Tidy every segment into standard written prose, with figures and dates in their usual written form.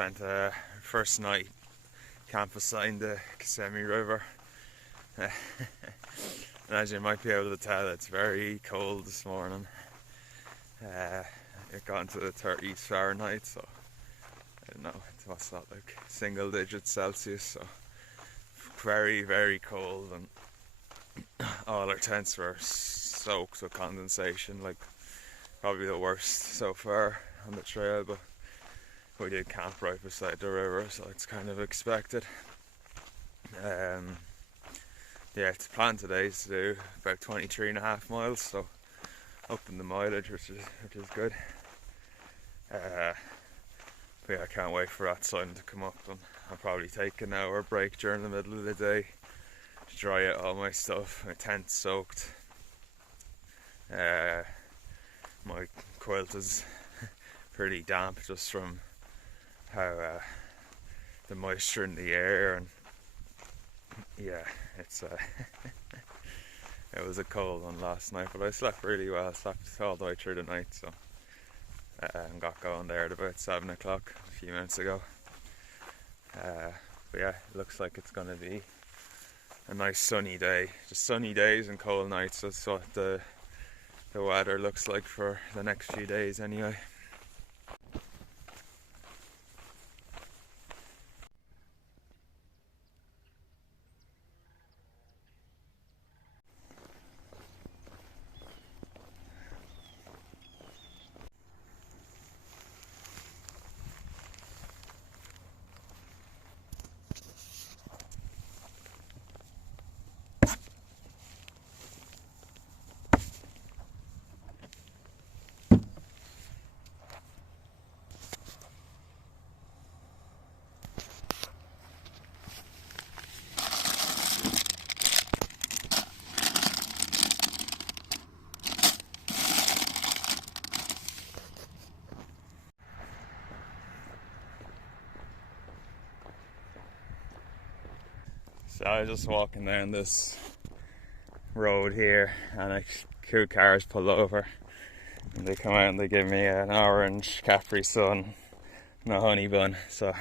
Spent first night camping the Kissimmee River. And as you might be able to tell, it's very cold this morning. It got into the 30s Fahrenheit, so I don't know, what's that, like single digits Celsius, so very, very cold, and all our tents were soaked with condensation, like probably the worst so far on the trail, but we did camp right beside the river, so it's kind of expected. Yeah, it's planned today is to do about 23.5 miles, so up in the mileage, which is good. But yeah, I can't wait for that sun to come up, and I'll probably take an hour break during the middle of the day to dry out all my stuff. My tent's soaked. My quilt is pretty damp just from how the moisture in the air, and yeah, it's it was a cold one last night, but I slept really well. I slept all the way through the night, so got going there at about 7 o'clock a few minutes ago. But yeah, it looks like it's going to be a nice sunny day. Just sunny days and cold nights. That's what the weather looks like for the next few days anyway. So I was just walking down this road here, and two cars pulled over, and they come out and they give me an orange Capri Sun and a honey bun. So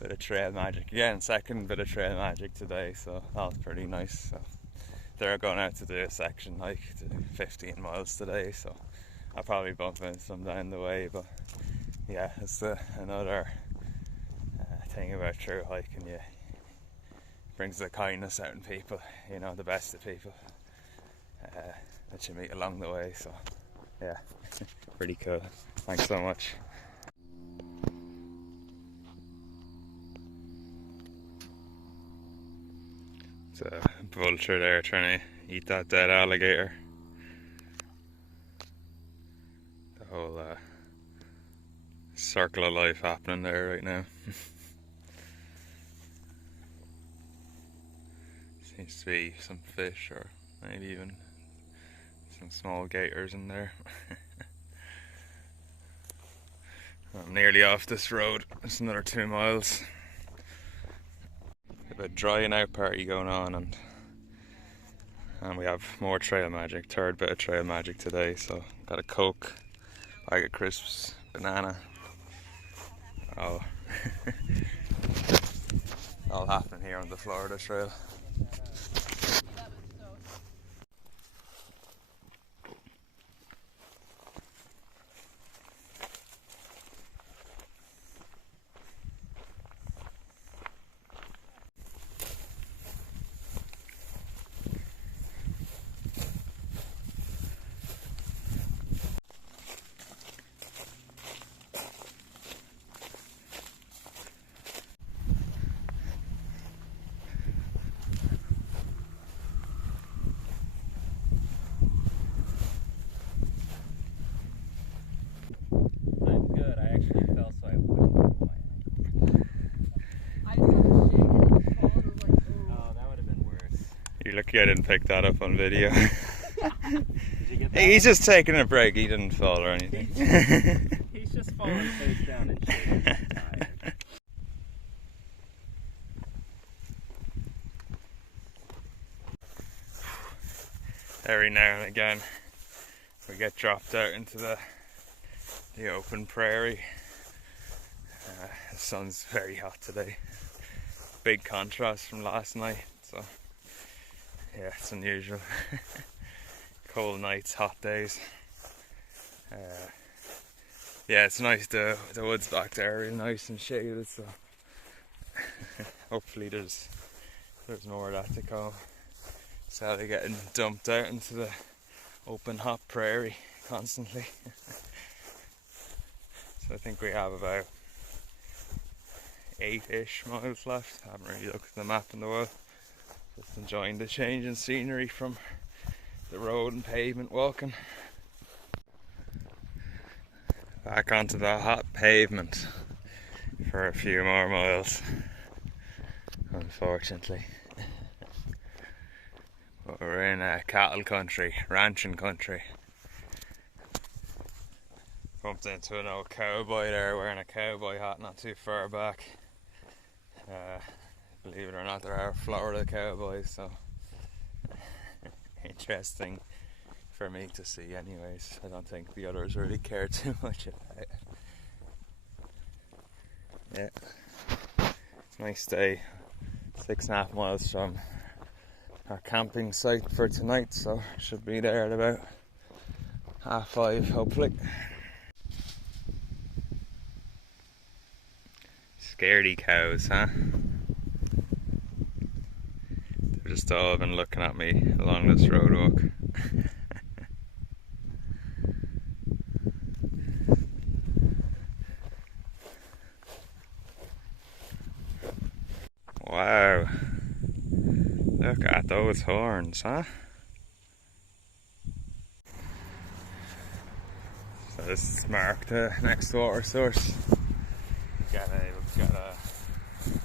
bit of trail magic again, second bit of trail magic today, so that was pretty nice. So they're going out to do a section hike to 15 miles today, so I'll probably bump into them down the way. But yeah, it's another thing about true hiking. You brings the kindness out in people, you know, the best of people that you meet along the way. So yeah, pretty cool. Thanks so much. It's a vulture there trying to eat that dead alligator. The whole circle of life happening there right now. Seems to be some fish, or maybe even some small gators in there. I'm nearly off this road. It's another 2 miles. A bit drying out party going on, and we have more trail magic. Third bit of trail magic today. So got a Coke, bag of crisps, banana. Oh, all happening here on the Florida Trail. Lucky I didn't pick that up on video. Did you get that? He's just taking a break, he didn't fall or anything. He's just falling face down and shit. Every now and again we get dropped out into the open prairie, The sun's very hot today. Big contrast from last night, so yeah, it's unusual. Cold nights, hot days. Yeah, it's nice. The woods back there are really nice and shaded, so hopefully there's more of that to come. Instead of getting dumped out into the open hot prairie constantly. So I think we have about 8-ish miles left. I haven't really looked at the map in the while. Just enjoying the change in scenery from the road and pavement walking. Back onto the hot pavement for a few more miles, unfortunately. But we're in cattle country, ranching country. Bumped into an old cowboy there wearing a cowboy hat not too far back. Believe it or not, there are Florida cowboys, so interesting for me to see anyways. I don't think the others really care too much about it. Yeah, nice day. 6.5 miles from our camping site for tonight, so should be there at about 5:30 hopefully. Scaredy cows, huh? They've just all been looking at me along this road walk. Wow, look at those horns, huh? So this is marked the next water source. Got a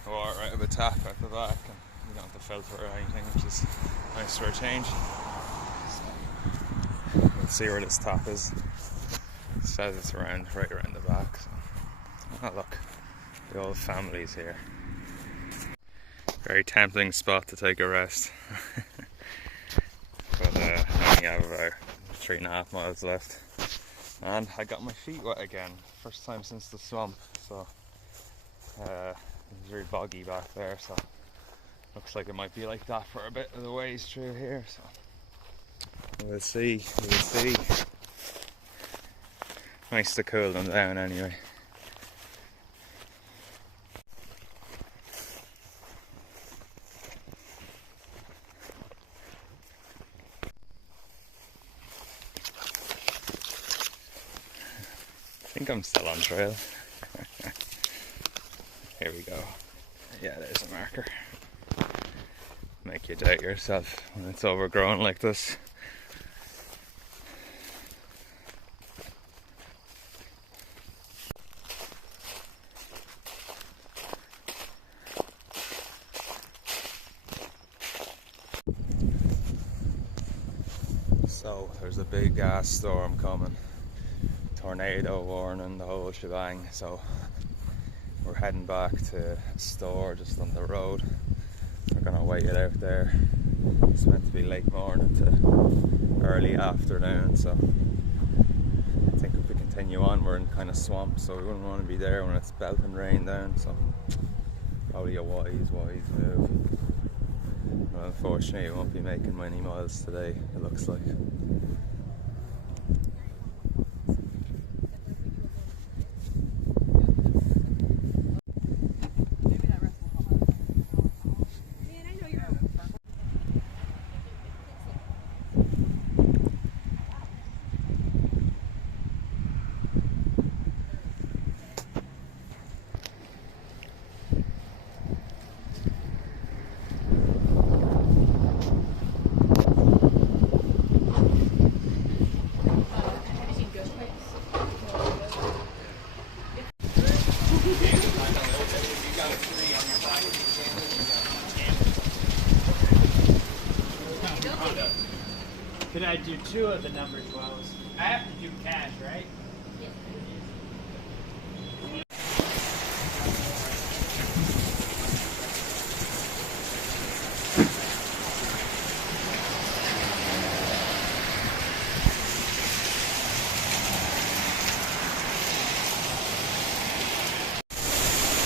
water out of a tap at the back, and you don't have to filter or anything, which is nice for a change. So, let's see where this tap is. It says it's right around the back. So. Oh look, the old family's here. Very tempting spot to take a rest. But I only have about 3.5 miles left. And I got my feet wet again. First time since the swamp. So it's very boggy back there. So looks like it might be like that for a bit of the ways through here. So we'll see. We'll see. Nice to cool them down anyway. I think I'm still on trail. Here we go. Yeah, there's a marker. Make you doubt yourself when it's overgrown like this. So there's a big gas storm coming. Tornado warning, the whole shebang, so we're heading back to a store just on the road. We're gonna wait it out there. It's meant to be late morning to early afternoon, so I think if we continue on we're in kind of swamp, so we wouldn't want to be there when it's belting rain down, so probably a wise move. But unfortunately we won't be making many miles today, it looks like. Could I do 2 of the number 12s? I have to do cash, right?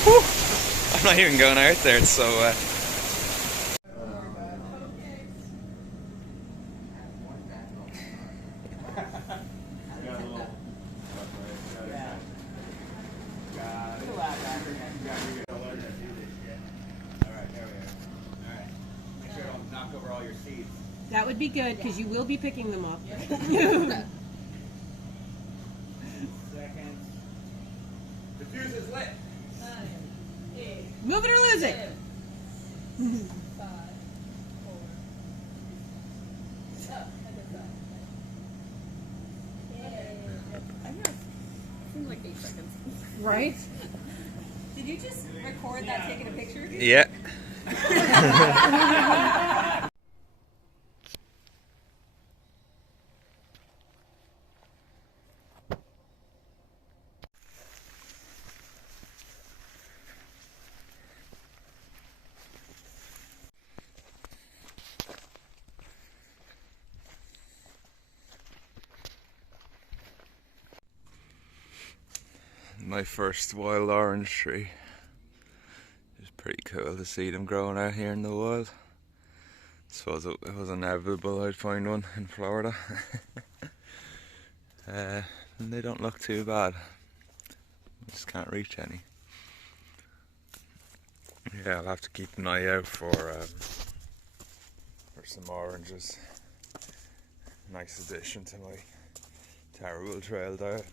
Whew. I'm not even going out there, it's so wet. That would be good, because you will be picking them up. Second. The fuse is lit. Move it or lose it. 5, 4. I know. Seemed like 8 seconds. Right? Did you just record that taking a picture of you? Yeah. My first wild orange tree. It's pretty cool to see them growing out here in the wild. Suppose it was inevitable I'd find one in Florida. And they don't look too bad. Just can't reach any. Yeah, I'll have to keep an eye out for some oranges. Nice addition to my terrible trail diet.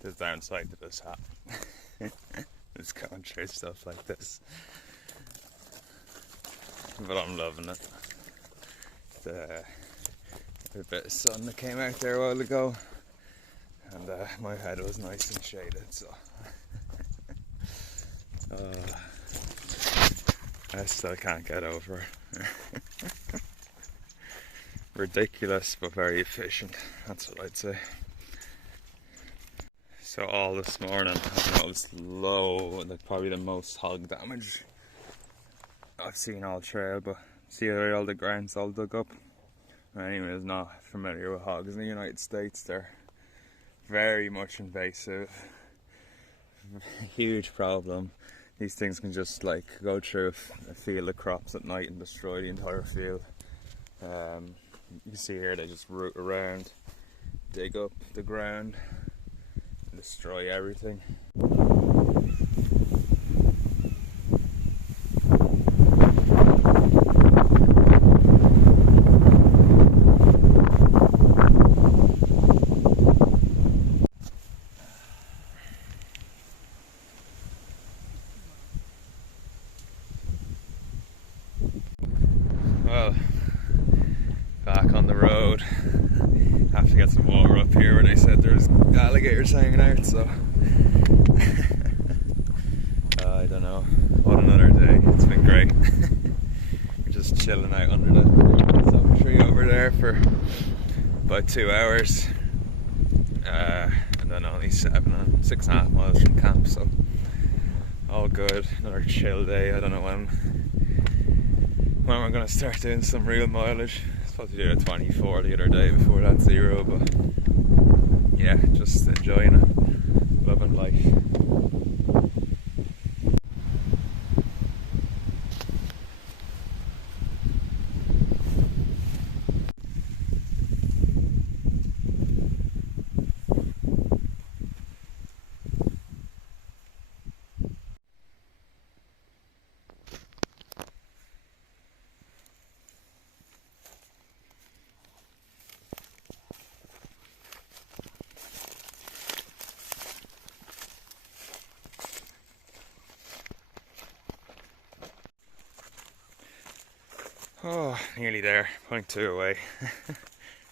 The downside to this hat is going through stuff like this, but I'm loving it. The bit of sun that came out there a while ago, and my head was nice and shaded, so I still can't get over ridiculous but very efficient, that's what I'd say. So all this morning I've noticed like probably the most hog damage I've seen all trail, but see where all the ground's all dug up. For anyone who's not familiar with hogs in the United States, they're very much invasive. Huge problem. These things can just like go through a field of crops at night and destroy the entire field. You can see here they just root around, dig up the ground, destroy everything. Well, back on the road. Have to get some water up here where they said there's alligators hanging out, so I don't know. What another day. It's been great. We're just chilling out under the tree over there for about 2 hours, and then only 6.5 miles from camp, so all good. Another chill day. I don't know when we're going to start doing some real mileage. I was supposed to do a 24 the other day before that 0, but yeah, just enjoying it, loving life. Oh, nearly there, 0.2 away.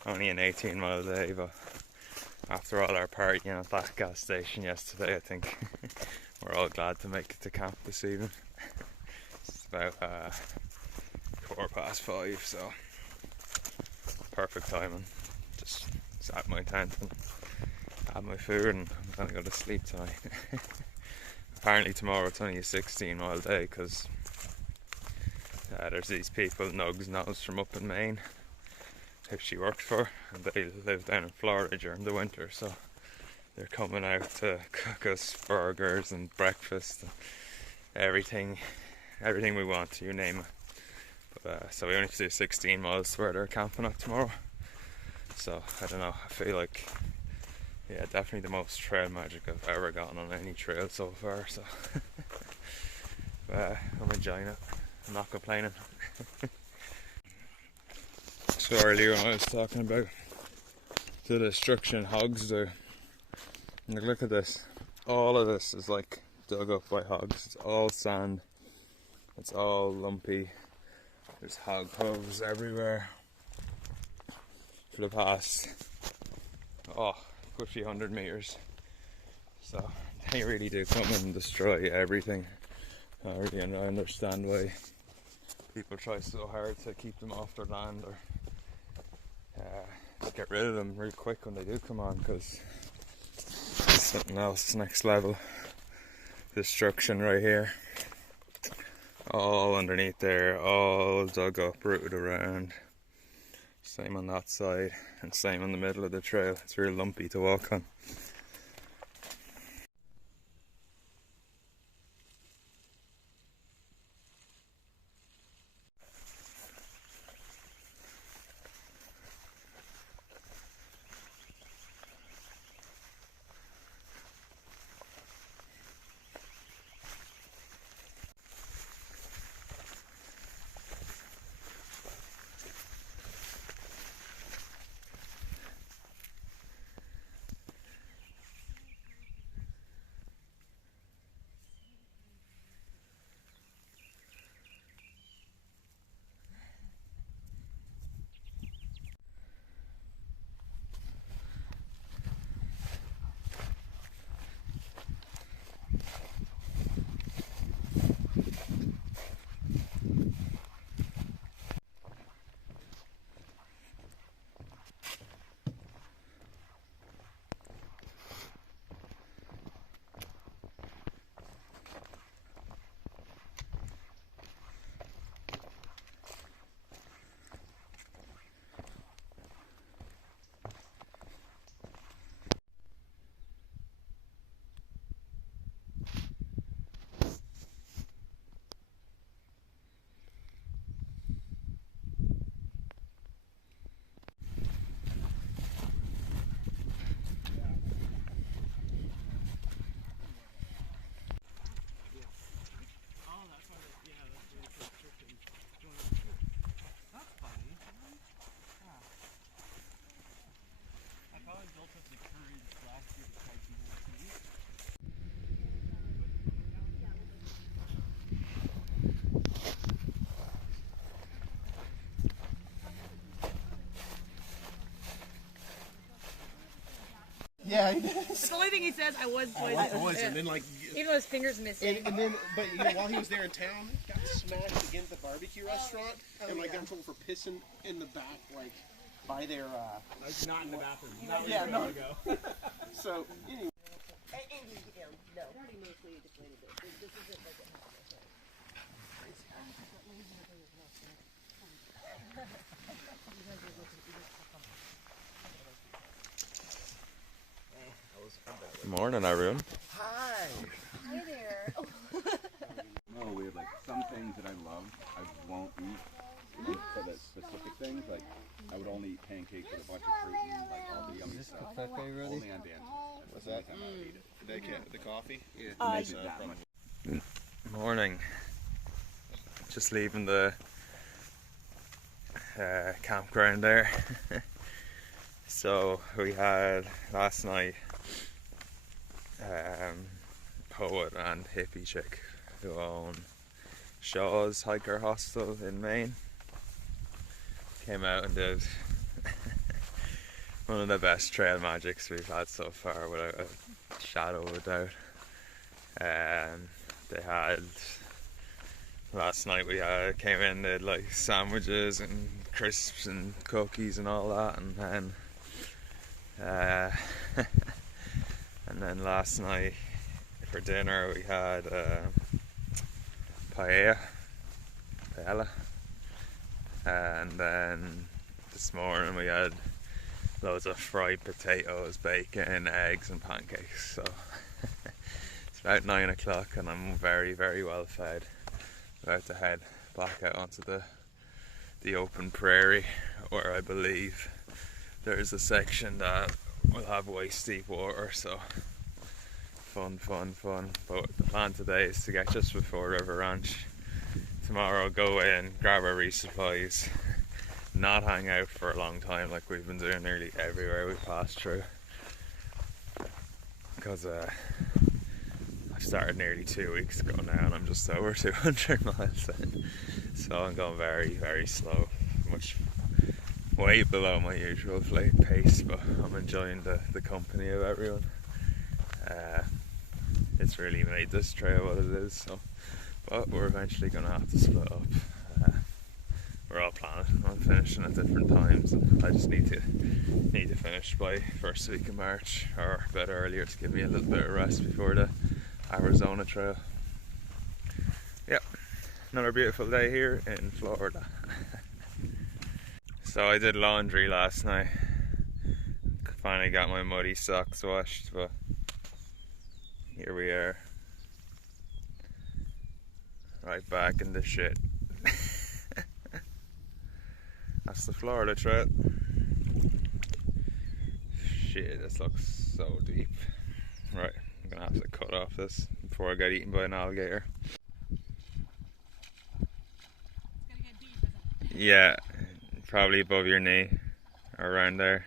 Only an 18-mile day, but after all our partying at that gas station yesterday, I think we're all glad to make it to camp this evening. It's about 5:15, so perfect timing. Just sat in my tent and had my food, and I'm gonna go to sleep tonight. Apparently tomorrow it's only a 16-mile day because there's these people Nugs knows from up in Maine who she works for, and they live down in Florida during the winter, so they're coming out to cook us burgers and breakfast and everything we want, you name it. But, so we only have to do 16 miles to where they're camping at tomorrow. So I don't know, I feel like, yeah, definitely the most trail magic I've ever gotten on any trail so far. So I'm enjoying it. I'm not complaining. So earlier when I was talking about the destruction hogs do, look at this. All of this is like dug up by hogs. It's all sand. It's all lumpy. There's hog hooves everywhere. For the past, a few hundred meters. So they really do come and destroy everything. I really understand why people try so hard to keep them off their land, or get rid of them real quick when they do come on, because it's something else, next level destruction right here. All underneath there, all dug up, rooted around. Same on that side, and same in the middle of the trail. It's real lumpy to walk on. Yeah, he did. That's the only thing he says. I was poisoned. And then like, Even though his finger's missing. and then, but you know, while he was there in town, got smashed against the barbecue restaurant, and like got in trouble for pissing in the back, like by their. Like not in the bathroom. Yeah, no. Go. So anyway. Morning, everyone. Hi there. No, we have like some things that I love, I won't eat. And for the specific things, like I would only eat pancakes with a bunch of fruit and like all the yummy stuff. Only on Dan. What's that? I would eat it. The coffee? Yeah. Makes it that much. Morning. Just leaving the campground there. So we had last night poet and hippie chick who own Shaw's Hiker Hostel in Maine came out and did one of the best trail magics we've had so far, without a shadow of a doubt. They had last night came in, they had like sandwiches and crisps and cookies and all that, and then and then last night for dinner we had paella, and then this morning we had loads of fried potatoes, bacon, eggs and pancakes. So it's about 9 o'clock and I'm very, very well fed. About to head back out onto the open prairie, where I believe there's a section that will have waist deep water, so fun. But the plan today is to get just before River Ranch. Tomorrow go in, grab our resupplies, not hang out for a long time like we've been doing nearly everywhere we passed through, because I started nearly 2 weeks ago now and I'm just over 200 miles in, so I'm going very, very slow, way below my usual pace, but I'm enjoying the company of everyone. It's really made this trail what it is, so, but we're eventually going to have to split up. We're all planning on finishing at different times, and I just need to finish by first week of March or a bit earlier to give me a little bit of rest before the Arizona trail. Yep, another beautiful day here in Florida. So I did laundry last night. Finally got my muddy socks washed, but here we are, right back in the shit. That's the Florida trail. Shit, this looks so deep. Right, I'm gonna have to cut off this before I get eaten by an alligator. It's gonna get deep, isn't it? Yeah, probably above your knee, or around there.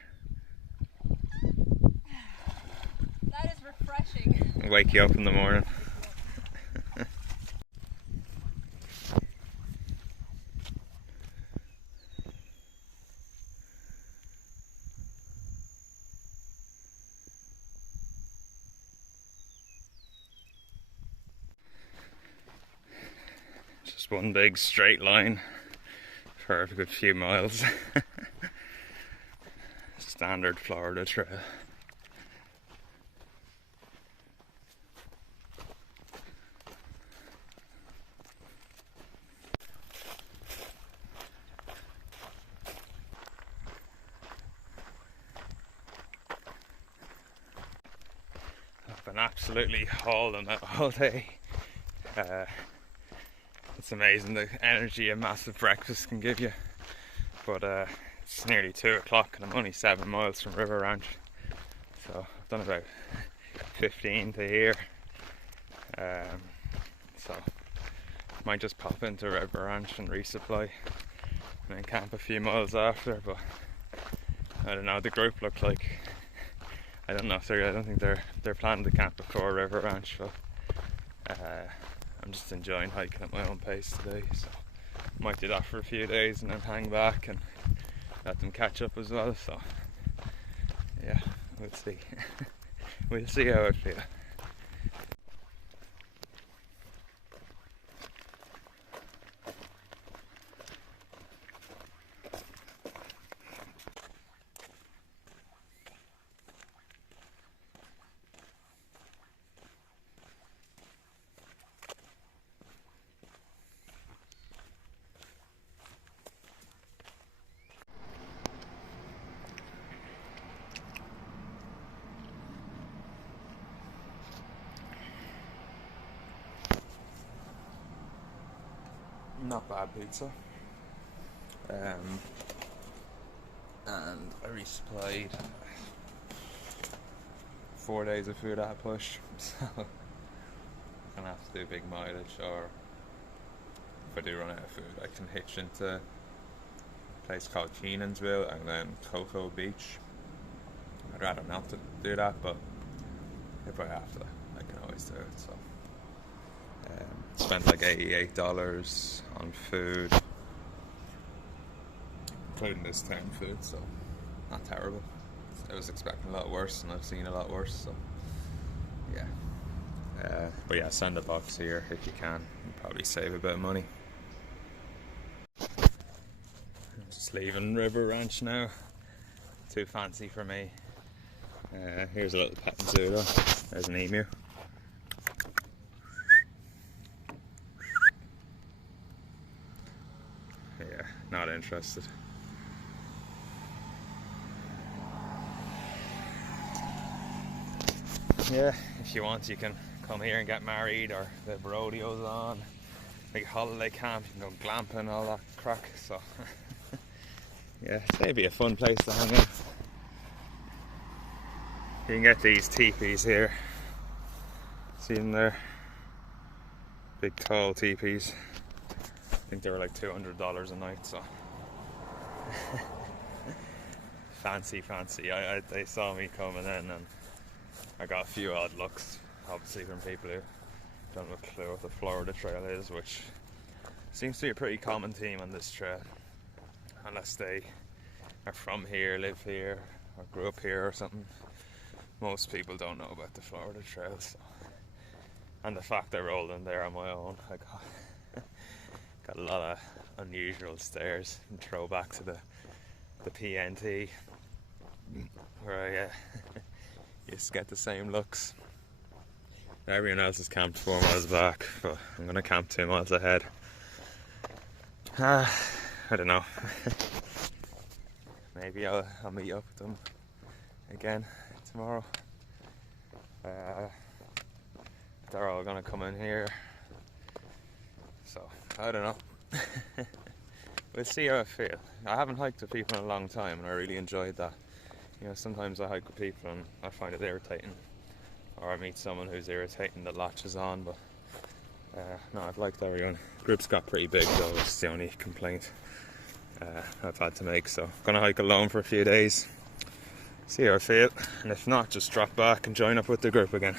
That is refreshing. Wake you up in the morning. Just one big straight line for a good few miles. Standard Florida trail. I've been absolutely hauling it all day. It's amazing the energy a massive breakfast can give you, but it's nearly 2 o'clock and I'm only 7 miles from River Ranch, so I've done about 15 to here, so might just pop into River Ranch and resupply and then camp a few miles after. But I don't know, the group look like, I don't think they're planning to camp before River Ranch, but I'm just enjoying hiking at my own pace today, so might do that for a few days and then hang back and let them catch up as well. So yeah, we'll see. We'll see how I feel. Not bad pizza. And I resupplied 4 days of food at a push, so I'm gonna have to do big mileage, or if I do run out of food I can hitch into a place called Kenansville and then Cocoa Beach. I'd rather not to do that, but if I have to I can always do it. So spent like $88 on food, including this town food, so not terrible. I was expecting a lot worse and I've seen a lot worse, so yeah. But yeah, send a box here if you can. You'll probably save a bit of money. Just leaving River Ranch now. Too fancy for me. Here's a little petting zoo though. There's an emu. Yeah, not interested. Yeah, if you want you can come here and get married, or the rodeo's on. Big holiday camp, you can go glamping, all that crack, so yeah, it's maybe a fun place to hang out. You can get these teepees here. See them there? Big tall teepees. I think they were like $200 a night, so fancy. They saw me coming in and I got a few odd looks, obviously from people who don't have a clue what the Florida Trail is, which seems to be a pretty common theme on this trail, unless they are from here, live here, or grew up here or something. Most people don't know about the Florida Trail, so. And the fact I rolled in there on my own, I got a lot of unusual stares and throwback to the PNT, where I used to get the same looks. Everyone else is camped 4 miles back, but I'm going to camp 2 miles ahead. I don't know. Maybe I'll meet up with them again tomorrow. They're all going to come in here, so I don't know. We'll see how I feel. I haven't hiked with people in a long time and I really enjoyed that. You know, sometimes I hike with people and I find it irritating, or I meet someone who's irritating that latches on, but no, I've liked everyone. Group's got pretty big though, it's the only complaint I've had to make, so I'm gonna hike alone for a few days, see how I feel, and if not, just drop back and join up with the group again.